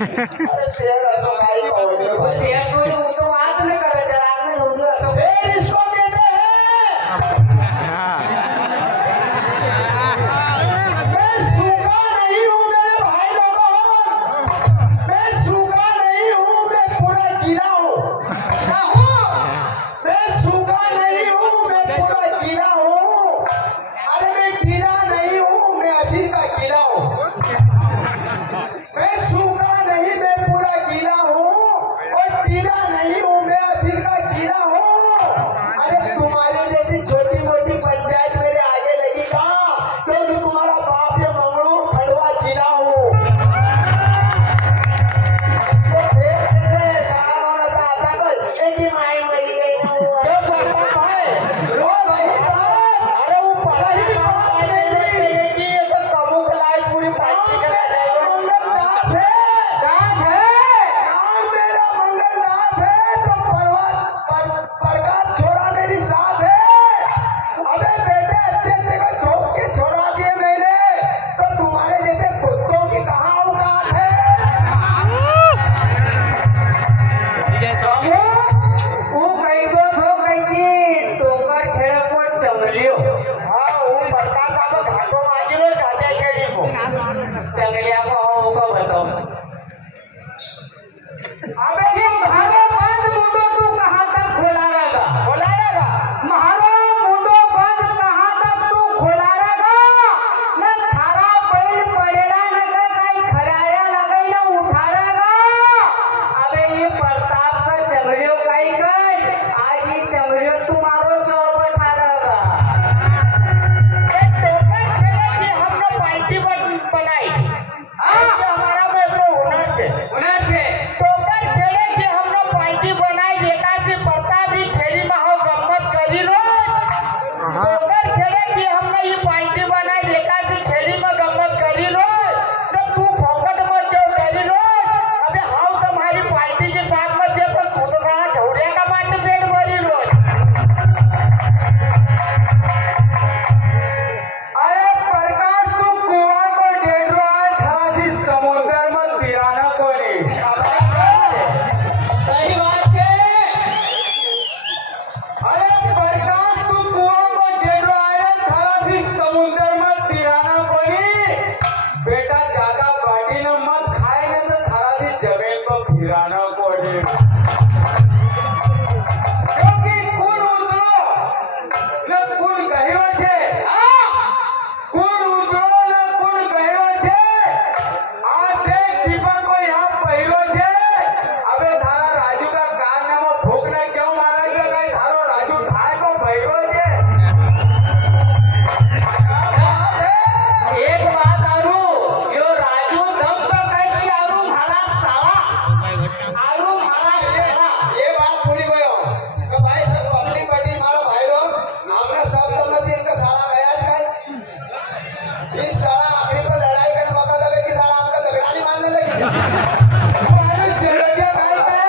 अरे शेर असो काही पाहू शेर कोणी उनको बात नहीं करे जरा में उनको असो शेर इसको कहते हैं। मैं सूखा नहीं हूँ मेरे भाई लोगों, मैं सूखा नहीं हूँ, मैं पूरा गीला हूँ। मैं सूखा नहीं हूँ, मैं पूरा गीला हूँ। अरे मैं गीला नहीं हूँ, मैं असीर का गीला हूँ। मैं सूखा नहीं, मैं पूरा गीला हूँ, और गीला नहीं हूँ, मैं असीर का गीला हूँ। अरे तुम्हारी जैसी छोटी मोटी पंचायत मेरे आगे लगी का, क्योंकि तुम्हारा बाप ये मंगलूर खंडवा जिला हूँ। तो फिर कहते हैं, सारा होना था आता कर, एक ही माई मरी गई ना हुआ। जो पढ़ता है, रो भाई साहब, अरे वो पढ़ा ही बात आने लगे कि ये तो कबू खलाई पूरी पार्टी करा जाएगा। मंगलदास है, नाम मेरा मंगलदास है, तो प्रकाश छोड़ा मेरी साथ है। अबे बेटे अच्छे अच्छे को ठोक के छोड़ा दिए मैंने, तो तुम्हारे जैसे कुत्तों की कहाँ औकात है। वो कई को ठोक रही टोकर खेल को चंगलियो। हाँ वो प्रकाश साहब घाटों मांगी लो घाटे खेली को चंगलिया को हो को बताओ। अबे ये महारो बंद मुंडो तू कहाँ तक खोला रहेगा? खोला रहेगा महारो मुंडो बंद कहाँ तक तू खोला रहेगा? न थारा बैल पड़ेगा न कहीं खराया लगे न उठा रहेगा। अबे ये प्रताप का चमड़ियों कहीं गए, आज ये चमड़ियों तुम्हारो चौर बैठा रहेगा। एक टोकर खेले की हमने पार्टी बनाई, हमारा में तो हुनर छे टोकर खेले की हमने पार्टी बनाई, देखा कि प्रताप भी खेली में हो गम्मत करी लो। टोकर खेले की हमने ये पार्टी बनाई, देखा कि खेली में गम्मत करी लो, तो तू फोकट मत जाओ करी लो। अबे हाउ तुम्हारी पार्टी के साथ में जे पर खुद का झोड़े का बात पेट भरी लो। अरे प्रकाश तू कुआं को डेढ़ रहा है, था समुद्र में तिराना को नहीं। सही बात है। अरे प्रकाश तू कुआं को डेढ़ रहा है, था समुद्र में तिराना को नहीं। बेटा ज्यादा बाटी न मत खाए न तो थारा सी जमीन को फिराना को नहीं। क्योंकि खून उतरो न खून गहिरो छे, खून उतरो न खून गहिरो छे। आ देख दीपक को यहाँ पहिरो छे। अबे थारा राजू का कारनामा भूखने क्यों मारा गया? कहीं थारो राजू थाय को पहिरो छे। एक बात आरू, यो राजू दम तो कहीं आरू भाला साला, आरू भाला साला। ये बात भूली गयो कि भाई सब पब्लिक पार्टी मारो भाई लोग, हमने सब समझ इनका साला गया है। इस साला आखिरी पर लड़ाई करने मौका लगे कि साला आपका झगड़ा नहीं मानने लगी। हमारे जगह क्या कहता है?